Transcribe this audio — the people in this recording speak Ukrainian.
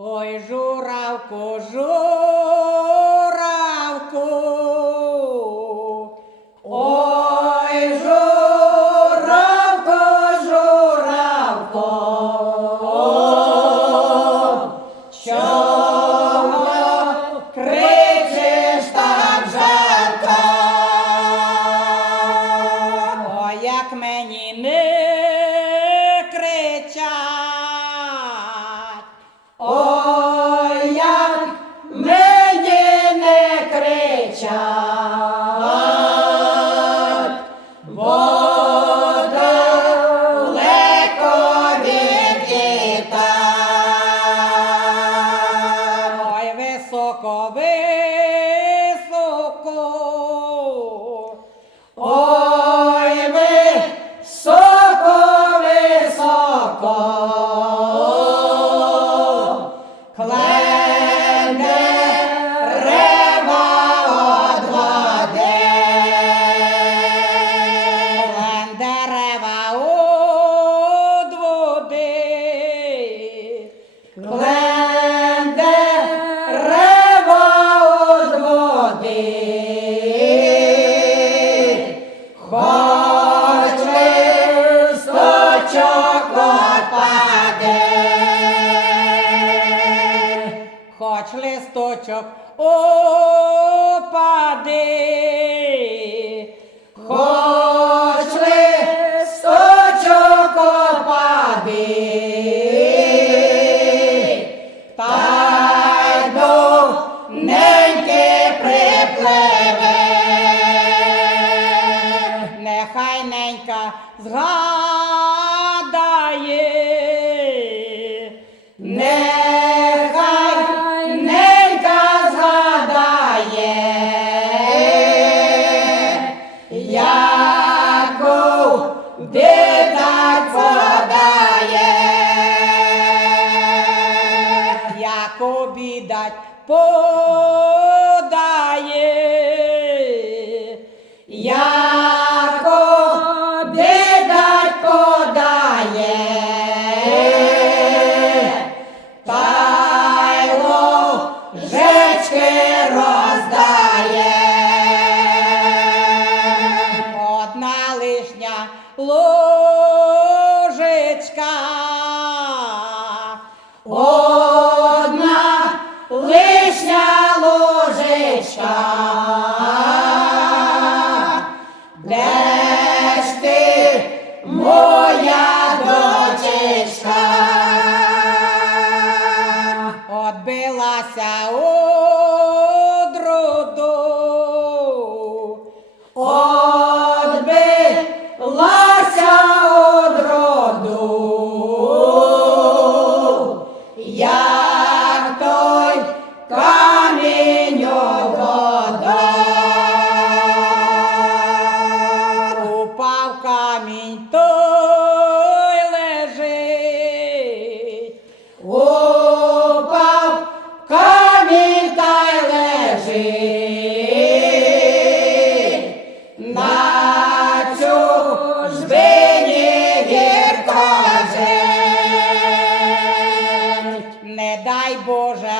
Ой, журавко, журавко, ой, журавко, журавко, чого кричиш так жалко? Ой, як мені не кричать, ой, як мені не кричать, бо далеко від літа. Ой, високо, високо, ой, високо, високо, клен дерева од води, клен дерева од води, клен дерева од води. Хоч листочок опаде, хоч листочок опаде, хоч листочок опаде, та й довненьки припливе. Нехай ненька згадає, нехай ненька згадає, яку дитать подає, яку бідать подає, яку бідать подає, та й ложечки роздає. Одна лишня ложечка, одна лишня ложечка, де ж ти, моя дочечка? Отбилася од роду, отбилася од роду, як той камінь од воду. Упав камінь, той лежить, упав камінь, та й лежить, на чужбині гірко жить. Не дай Боже